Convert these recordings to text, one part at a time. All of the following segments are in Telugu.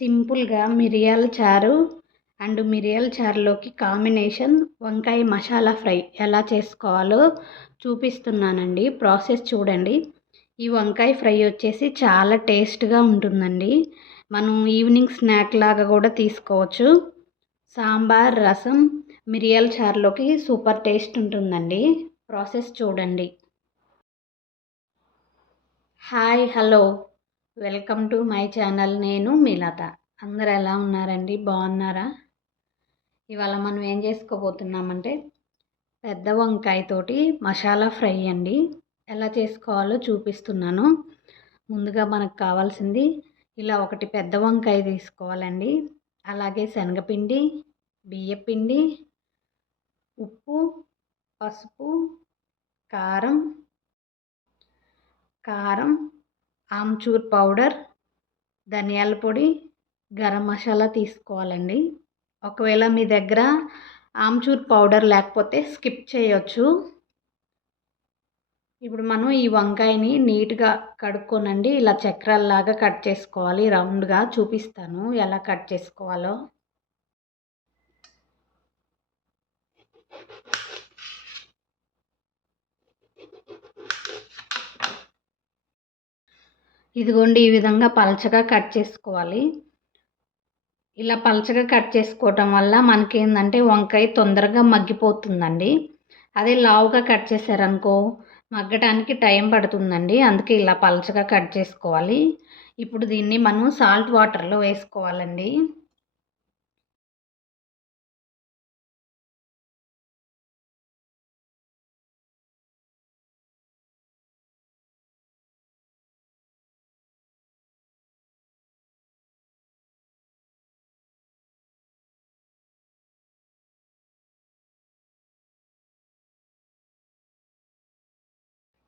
సింపుల్గా మిరియాల చారు అండ్ మిరియాల చారులోకి కాంబినేషన్ వంకాయ మసాలా ఫ్రై ఎలా చేసుకోవాలో చూపిస్తున్నానండి. ప్రాసెస్ చూడండి. ఈ వంకాయ ఫ్రై వచ్చేసి చాలా టేస్ట్గా ఉంటుందండి. మనం ఈవినింగ్ స్నాక్ లాగా కూడా తీసుకోవచ్చు. సాంబార్, రసం, మిరియాల చారులోకి సూపర్ టేస్ట్ ఉంటుందండి. ప్రాసెస్ చూడండి. Hi, hello, welcome to my channel. నేను మీ లత. అందరు ఎలా ఉన్నారండి? బాగున్నారా? ఇవాళ మనం ఏం చేసుకోబోతున్నామంటే పెద్ద వంకాయతోటి మసాలా ఫ్రై అండి. ఎలా చేసుకోవాలో చూపిస్తున్నాను. ముందుగా మనకు కావాల్సింది ఇలా ఒకటి పెద్ద వంకాయ తీసుకోవాలండి. అలాగే శనగపిండి, బియ్యపిండి, ఉప్పు, పసుపు, కారం, ఆమ్చూర్ పౌడర్, ధనియాల పొడి, గరం మసాలా తీసుకోవాలండి. ఒకవేళ మీ దగ్గర ఆమ్చూర్ పౌడర్ లేకపోతే స్కిప్ చేయొచ్చు. ఇప్పుడు మనం ఈ వంకాయని నీట్గా కడుక్కోనండి ఇలా చక్రాల్లాగా కట్ చేసుకోవాలి. రౌండ్గా చూపిస్తాను ఎలా కట్ చేసుకోవాలో. ఇదిగోండి, ఈ విధంగా పలచగా కట్ చేసుకోవాలి. ఇలా పలచగా కట్ చేసుకోవటం వల్ల మనకేందంటే వంకాయ తొందరగా మగ్గిపోతుందండి. అదే లావుగా కట్ చేశారనుకో మగ్గటానికి టైం పడుతుందండి. అందుకే ఇలా పలచగా కట్ చేసుకోవాలి. ఇప్పుడు దీన్ని మనం సాల్ట్ వాటర్లో వేసుకోవాలండి.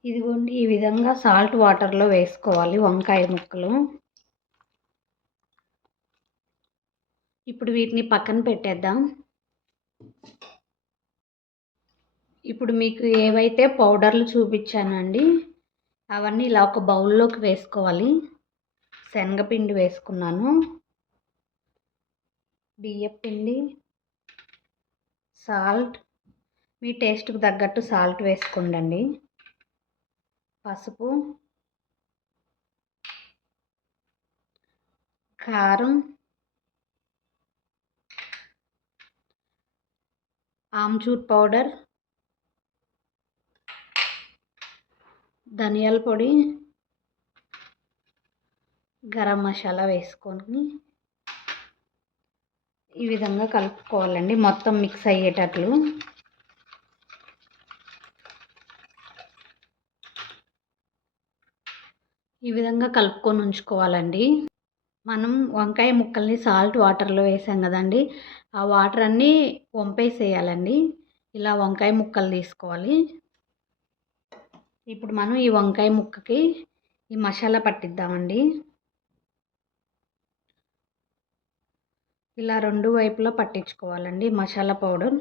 ఇదిగోండి, ఈ విధంగా సాల్ట్ వాటర్లో వేసుకోవాలి వంకాయ ముక్కలు. ఇప్పుడు వీటిని పక్కన పెట్టేద్దాం. ఇప్పుడు మీకు ఏవైతే పౌడర్లు చూపించానండి అవన్నీ ఇలా ఒక బౌల్లోకి వేసుకోవాలి. శనగపిండి వేసుకున్నాను, బియ్యపిండి, సాల్ట్, మీ టేస్ట్కి తగ్గట్టు సాల్ట్ వేసుకోండి, పసుపు, కారం, ఆమ్చూర్ పౌడర్, ధనియాల పొడి, గరం మసాలా వేసుకొని ఈ విధంగా కలుపుకోవాలండి. మొత్తం మిక్స్ అయ్యేటట్లు. ఈ విధంగా కలుపుకొని ఉంచుకోవాలండి. మనం వంకాయ ముక్కల్ని సాల్ట్ వాటర్లో వేసాం కదండి, ఆ వాటర్ అన్నీ వంపేసేయాలండి. ఇలా వంకాయ ముక్కలు తీసుకోవాలి. ఇప్పుడు మనం ఈ వంకాయ ముక్కకి ఈ మసాలా పట్టిద్దామండి. ఇలా రెండు వైపులా పట్టించుకోవాలండి మసాలా పౌడర్.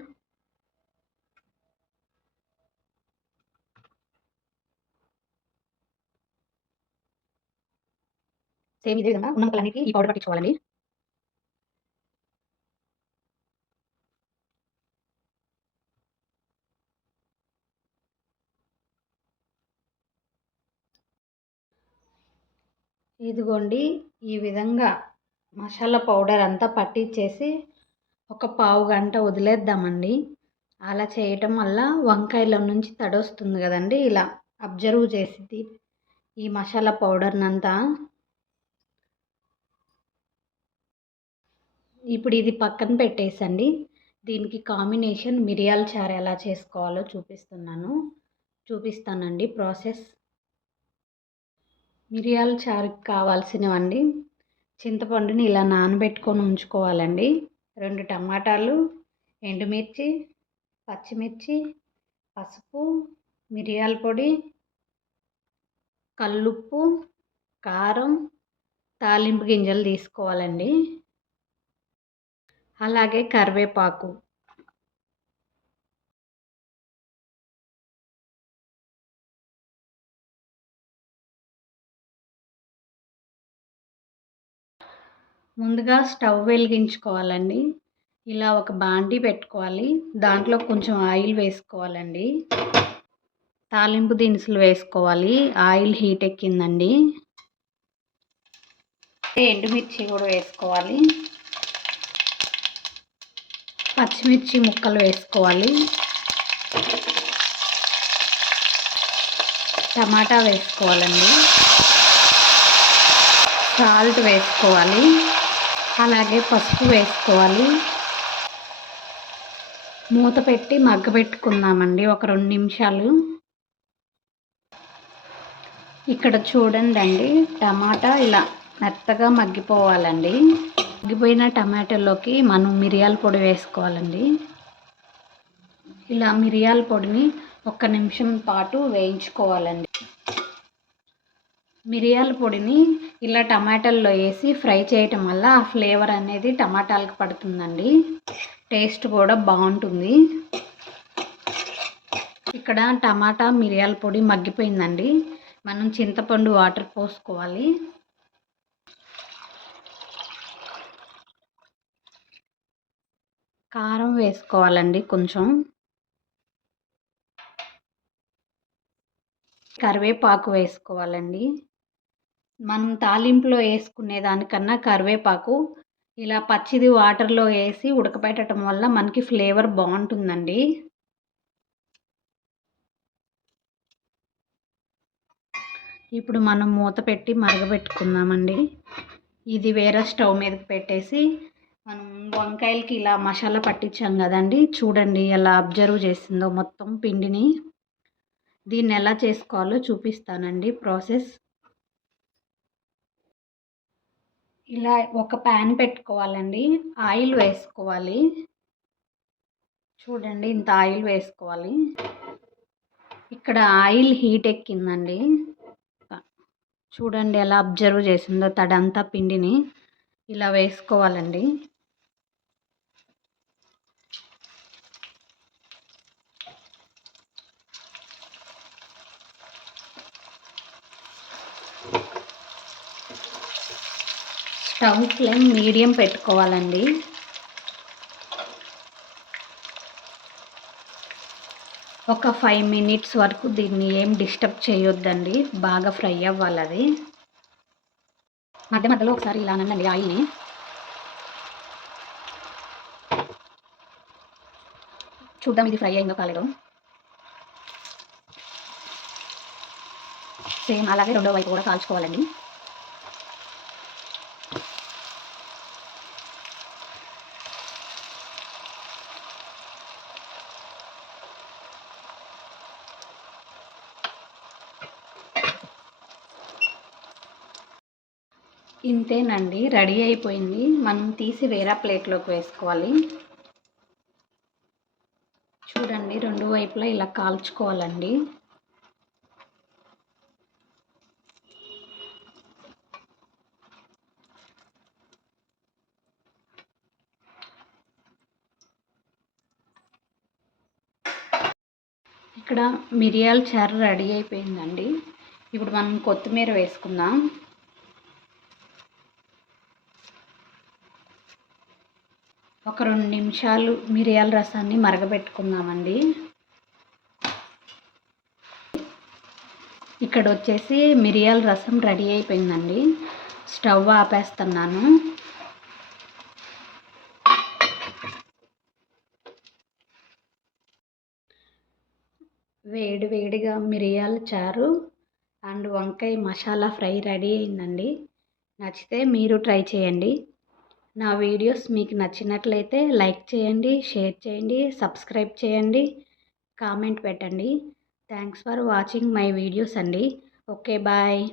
సేమ్ ఇదే విధంగా ఉన్న ముక్కలన్నిటికీ ఈ పౌడర్ పట్టించుకోవాలండి. ఇదిగోండి, ఈ విధంగా మసాలా పౌడర్ అంతా పట్టించేసి ఒక పావు గంట వదిలేద్దామండి. అలా చేయటం వల్ల వంకాయల నుంచి తడి వస్తుంది కదండి, ఇలా అబ్జర్వ్ చేసిద్ది ఈ మసాలా పౌడర్నంతా. ఇప్పుడు ఇది పక్కన పెట్టేసండి. దీనికి కాంబినేషన్ మిరియాల చారు ఎలా చేసుకోవాలో చూపిస్తానండి ప్రాసెస్. మిరియాల చారుకి కావాల్సినవండి: చింతపండుని ఇలా నానబెట్టుకొని ఉంచుకోవాలండి, 2 టమాటాలు, ఎండుమిర్చి, పచ్చిమిర్చి, పసుపు, మిరియాల పొడి, కల్లుప్పు, కారం, తాలింపు గింజలు తీసుకోవాలండి, అలాగే కరివేపాకు. ముందుగా స్టవ్ వెలిగించుకోవాలండి. ఇలా ఒక బాండీ పెట్టుకోవాలి. దాంట్లో కొంచెం ఆయిల్ వేసుకోవాలండి. తాలింపు దినుసులు వేసుకోవాలి. ఆయిల్ హీట్ ఎక్కిందండి. ఎండుమిర్చి కూడా వేసుకోవాలి. పచ్చిమిర్చి ముక్కలు వేసుకోవాలి. టమాటా వేసుకోవాలండి. సాల్ట్ వేసుకోవాలి. అలాగే పసుపు వేసుకోవాలి. మూత పెట్టి మగ్గబెట్టుకుందామండి ఒక 2 నిమిషాలు. ఇక్కడ చూడండి, టమాటా ఇలా మెత్తగా మగ్గిపోవాలండి. మగ్గిపోయిన టమాటాలోకి మనం మిరియాల పొడి వేసుకోవాలండి. ఇలా మిరియాల పొడిని 1 నిమిషం పాటు వేయించుకోవాలండి. మిరియాల పొడిని ఇలా టమాటాల్లో వేసి ఫ్రై చేయటం వల్ల ఆ ఫ్లేవర్ అనేది టమాటాలకు పడుతుందండి. టేస్ట్ కూడా బాగుంటుంది. ఇక్కడ టమాటా మిరియాల పొడి మగ్గిపోయిందండి. మనం చింతపండు వాటర్ పోసుకోవాలి. కారం వేసుకోవాలండి కొంచెం. కరివేపాకు వేసుకోవాలండి. మనం తాలింపులో వేసుకునే దానికన్నా కరివేపాకు ఇలా పచ్చిది వాటర్లో వేసి ఉడకబెట్టడం వల్ల మనకి ఫ్లేవర్ బాగుంటుందండి. ఇప్పుడు మనం మూత పెట్టి మరగబెట్టుకుందామండి. ఇది వేరే స్టవ్ మీదకి పెట్టేసి మనం వంకాయలకి ఇలా మసాలా పట్టించాం కదండి, చూడండి ఎలా అబ్జర్వ్ చేసిందో మొత్తం పిండిని. దీన్ని ఎలా చేసుకోవాలో చూపిస్తానండి ప్రాసెస్. ఇలా ఒక ప్యాన్ పెట్టుకోవాలండి. ఆయిల్ వేసుకోవాలి. చూడండి, ఇంత ఆయిల్ వేసుకోవాలి. ఇక్కడ ఆయిల్ హీట్ ఎక్కిందండి. చూడండి ఎలా అబ్జర్వ్ చేసిందో తడంతా పిండిని ఇలా వేసుకోవాలండి. స్టవ్ ఫ్లేమ్ మీడియం పెట్టుకోవాలండి. ఒక 5 మినిట్స్ వరకు దీన్ని ఏం డిస్టర్బ్ చేయొద్దండి. బాగా ఫ్రై అవ్వాలి అది. మధ్య మధ్యలో ఒకసారి ఇలా అనండి ఆయిల్ని. చూద్దాం ఇది ఫ్రై అయిందో కాలేదో. సేమ్ అలాగే రెండో వైపు కూడా కాల్చుకోవాలండి. ఇంతేనండి, రెడీ అయిపోయింది. మనం తీసి వేరే ప్లేట్లోకి వేసుకోవాలి. చూడండి, రెండు వైపులా ఇలా కాల్చుకోవాలండి. ఇక్కడ మిరియాల చారు రెడీ అయిపోయిందండి. ఇప్పుడు మనం కొత్తిమీర వేసుకుందాం. ఒక 2 నిమిషాలు మిరియాల రసాన్ని మరగబెట్టుకుందామండి. ఇక్కడ వచ్చేసి మిరియాల రసం రెడీ అయిపోయిందండి. స్టవ్ ఆపేస్తున్నాను. వేడి వేడిగా మిరియాల చారు అండ్ వంకాయ మసాలా ఫ్రై రెడీ అయిందండి. నచ్చితే మీరు ట్రై చేయండి. నా వీడియోస్ మీకు నచ్చినట్లయితే లైక్ చేయండి, షేర్ చేయండి, సబ్స్క్రైబ్ చేయండి, కామెంట్ పెట్టండి. Thanks for watching my videos అండి. Okay, bye.